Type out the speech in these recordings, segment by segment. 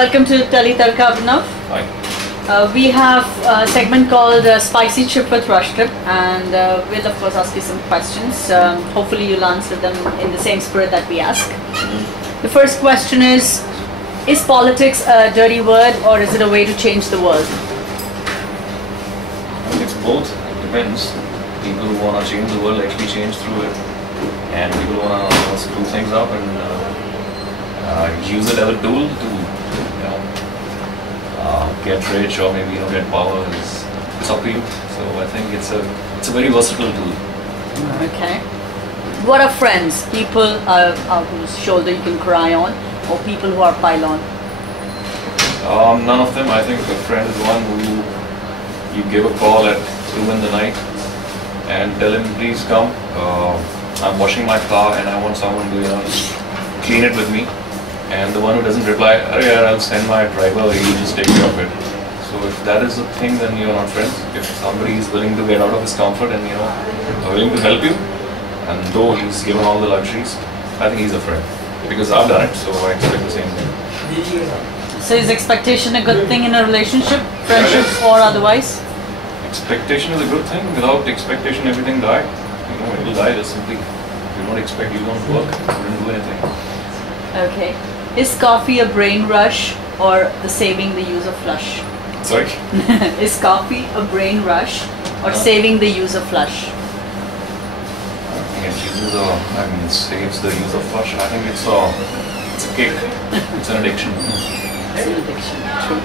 Welcome to Telly Tadka, Abhinav. Hi. We have a segment called Spicy Trip with Rushtrip, and we'll of course ask you some questions. Hopefully you'll answer them in the same spirit that we ask. The first question is politics a dirty word, or is it a way to change the world? I think it's both. It depends. People who want to change the world actually change through it, and people who want to screw things up and use it as a tool to get rich or maybe get power. It's up to you. So I think it's a very versatile tool. Okay. What are friends? People whose shoulder you can cry on, or people who are pile-on? None of them. I think a friend is one who you give a call at 2 in the night and tell him, please come. I'm washing my car and I want someone to just clean it with me. And the one who doesn't reply, oh yeah, I'll send my driver, he'll just take care of it. So if that is the thing, then you're not friends. If somebody is willing to get out of his comfort and willing to help you, and though he's given all the luxuries, I think he's a friend. Because I've done it, so I expect the same thing. So is expectation a good thing in a relationship, friendships or otherwise? Expectation is a good thing. Without expectation, everything dies. It will die just simply. If you don't expect, you don't work, you don't do anything. Okay. Is coffee a brain rush or the saving the use of flush? Sorry? Is coffee a brain rush or saving the use of flush? It saves the use of flush. I think it's a kick. It's an addiction. It's an addiction, true.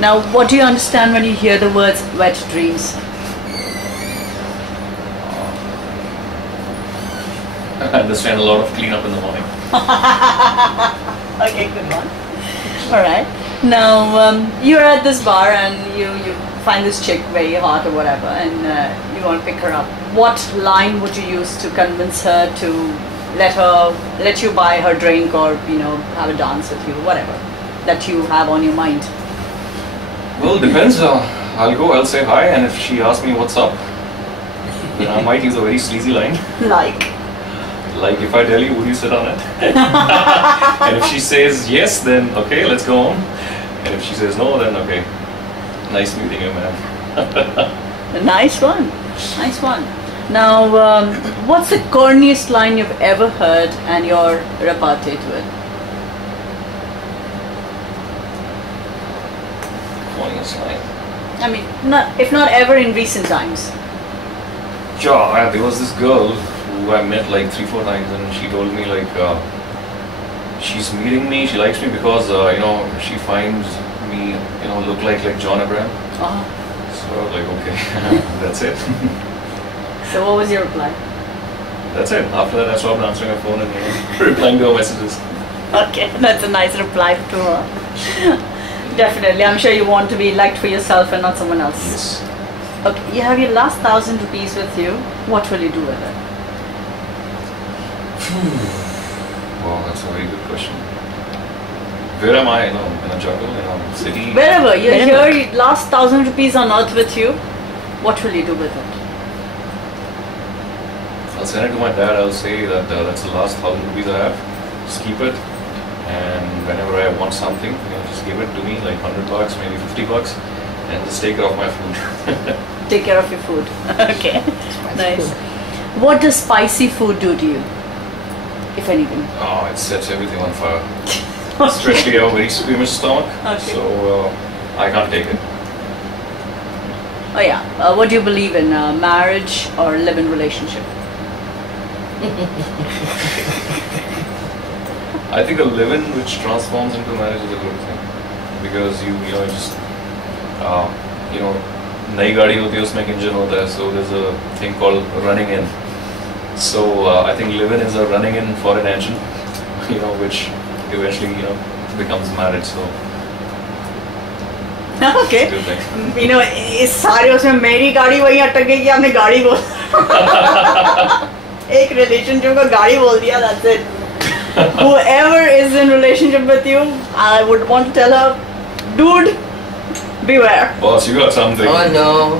Now, what do you understand when you hear the words wet dreams? I understand a lot of cleanup in the morning. Okay, good one. Alright. Now, you're at this bar and you find this chick very hot or whatever, and you want to pick her up. What line would you use to convince her to let you buy her drink or have a dance with you, whatever that you have on your mind? Well, it depends. I'll say hi, and if she asks me what's up, then I might use a very sleazy line. Like if I tell you, would you sit on it? And if she says yes, then okay, let's go on. And if she says no, then okay, nice meeting you, man. Nice one. Nice one. Now, what's the corniest line you've ever heard and you're repartee to it? Corniest line? I mean, if not ever, in recent times. Yeah, there was this girl who I met like 3-4 times, and she told me like she's meeting me, she likes me because she finds me look like John Abraham. So I was like, okay, that's it. So what was your reply? That's it. After that I stopped answering her phone and replying to her messages. Okay, that's a nice reply to her. Definitely, I'm sure you want to be liked for yourself and not someone else. Yes. Okay, you have your last 1,000 rupees with you. What will you do with it? Wow, that's a very good question. Where am I? In a jungle, in a city? Wherever. You're here, last 1,000 rupees on earth with you. What will you do with it? I'll send it to my dad. I'll say that that's the last 1,000 rupees I have. Just keep it. And whenever I want something, just give it to me, like $100, maybe $50, and just take care of my food. Take care of your food. Okay, nice. What does spicy food do to you, if anything? Oh, it sets everything on fire. Especially I have a very squeamish stomach, so I can't take it. Oh yeah. What do you believe in, marriage or live-in relationship? I think a live-in which transforms into marriage is a good thing, because you just नई गाड़ी होती है उसमें एक engine होता है, so there's a thing called running in. So I think live-in is a running in for an engine, which eventually becomes marriage. So okay. It's a good thing. इस सारे उसमें मेरी गाड़ी वही अटक गई कि आपने गाड़ी बोल एक relationship को गाड़ी बोल दिया. That's it. Whoever is in relationship with you, I would want to tell her, dude, beware. Boss, you got something. Oh no.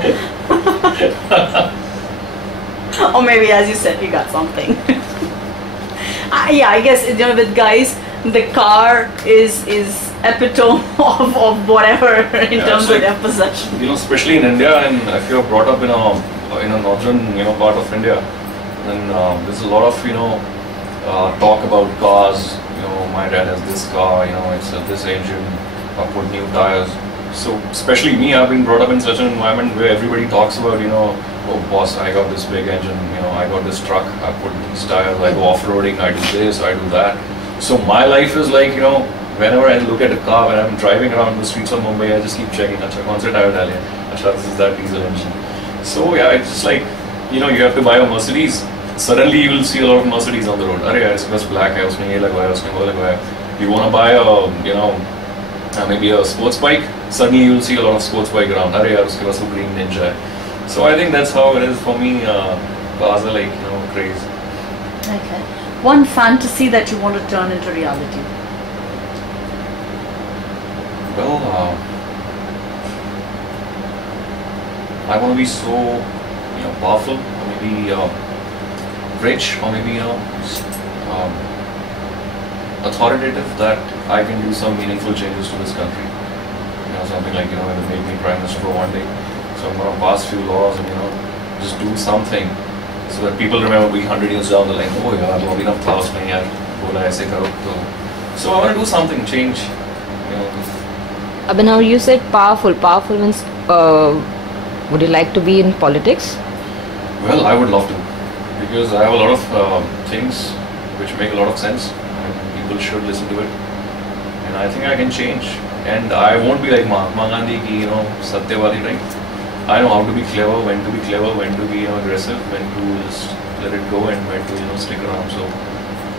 Or maybe, as you said, you got something. Yeah, I guess with guys, the car is epitome of whatever in Yeah, terms it's of like, their possession. especially in India, and if you're brought up in a northern, part of India, then there's a lot of, talk about cars. My dad has this car, it's this engine, I put new tires. So, especially me, I've been brought up in such an environment where everybody talks about, oh boss, I got this big engine, I got this truck, I put these tires, I go off-roading, I do this, I do that. So my life is like, whenever I look at a car, when I'm driving around the streets of Mumbai, I just keep checking, acha, kaun sa tire dale? Acha, this is that diesel engine. So yeah, it's just like, you have to buy a Mercedes. Suddenly you will see a lot of Mercedes on the road. Arey yaar, iske paas black hai, usne ye lagwaya, usne wo lagwaya. You want to buy a, maybe a sports bike, suddenly you will see a lot of sports bike around. Arey yaar, uske paas wo green Ninja hai. So I think that's how it is for me. Cars are like, craze. Okay. One fantasy that you want to turn into reality? Well, I want to be so, powerful, or maybe rich, or maybe, authoritative that I can do some meaningful changes to this country. Something like, it will make me Prime Minister for one day. So I'm going to pass few laws and, just do something so that people remember me 100 years down the line. Oh yeah, Abhinav Klaus ne yaar bola aise karo. So I want to do something, change. Abhinav, you said powerful. Powerful means, would you like to be in politics? Well, I would love to, because I have a lot of things which make a lot of sense, and people should listen to it. And I think I can change. And I won't be like Mahatma Gandhi, ki, Satyavadi, right? I know how to be clever, when to be clever, when to be aggressive, when to just let it go, and when to stick around. So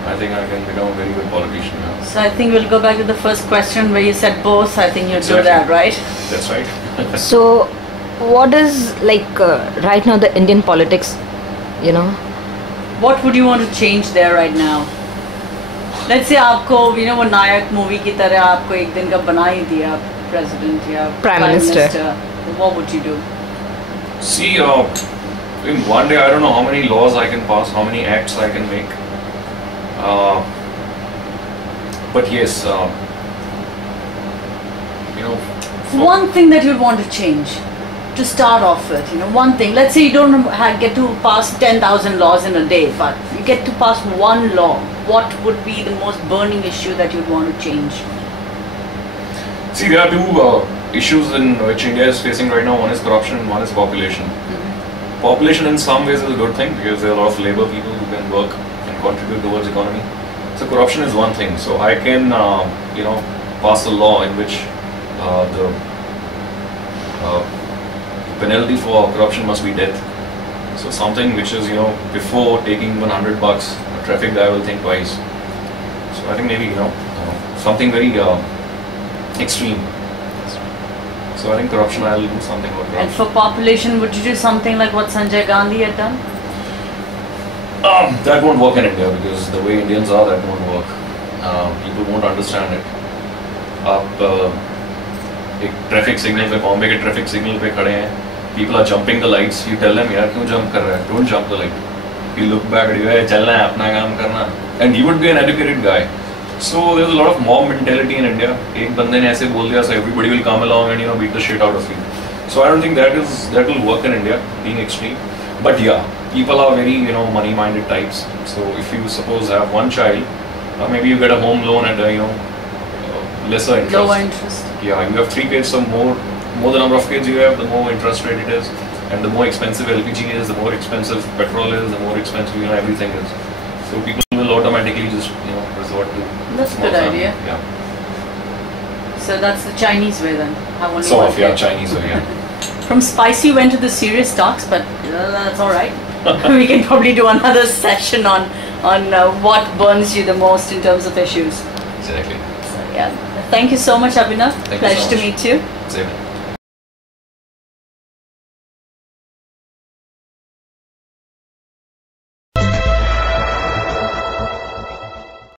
I think I can become a very good politician now. So I think we'll go back to the first question where you said both. I think you'll Exactly. do that, right? That's right. So, what is right now the Indian politics? What would you want to change there right now? Let's say आपको वो नायक movie की तरह आपको एक दिन का बना ही दिया president या Prime Minister. What would you do? See, in one day I don't know how many laws I can pass, how many acts I can make. But yes, One thing that you'd want to change to start off with, one thing. Let's say you don't get to pass 10,000 laws in a day, but you get to pass one law. What would be the most burning issue that you'd want to change? See, there are two issues in which India is facing right now. One is corruption and one is population. Population in some ways is a good thing because there are a lot of labor people who can work and contribute towards economy. So corruption is one thing. So I can, pass a law in which the penalty for corruption must be death. So something which is, before taking $100, a traffic guy will think twice. So I think maybe, something very extreme. So I think corruption, I will do something about corruption. And for population, would you do something like what Sanjay Gandhi had done? That won't work in India because the way Indians are, that won't work. People won't understand it. आप एक traffic signal पे, बॉम्बे के traffic signal पे खड़े हैं, people are jumping the lights, you tell them यार क्यों jump कर रहा है, don't jump the light. You look back at you, है चलना है अपना काम करना, and you would be an educated guy. So there's a lot of mob mentality in India. एक बंदे ने ऐसे बोल दिया, so everybody will come along and beat the shit out of you. So I don't think that will work in India, being extreme. But yeah, people are very money-minded types. So if you suppose have one child, maybe you get a home loan at lesser interest. Lower interest. Yeah, you have 3 kids, so more the number of kids you have, the more interest rate it is, and the more expensive LPG is, the more expensive petrol is, the more expensive everything is. So people will automatically just resort to. That's a small good family. idea. Yeah. So that's the Chinese way then. How only Sort one of, yeah, way. Chinese way, yeah. From spicy went to the serious talks, but that's all right. We can probably do another session on what burns you the most in terms of issues. Exactly. So yeah, thank you so much, Abhinav. Thank you so Pleasure to much. meet you. Same.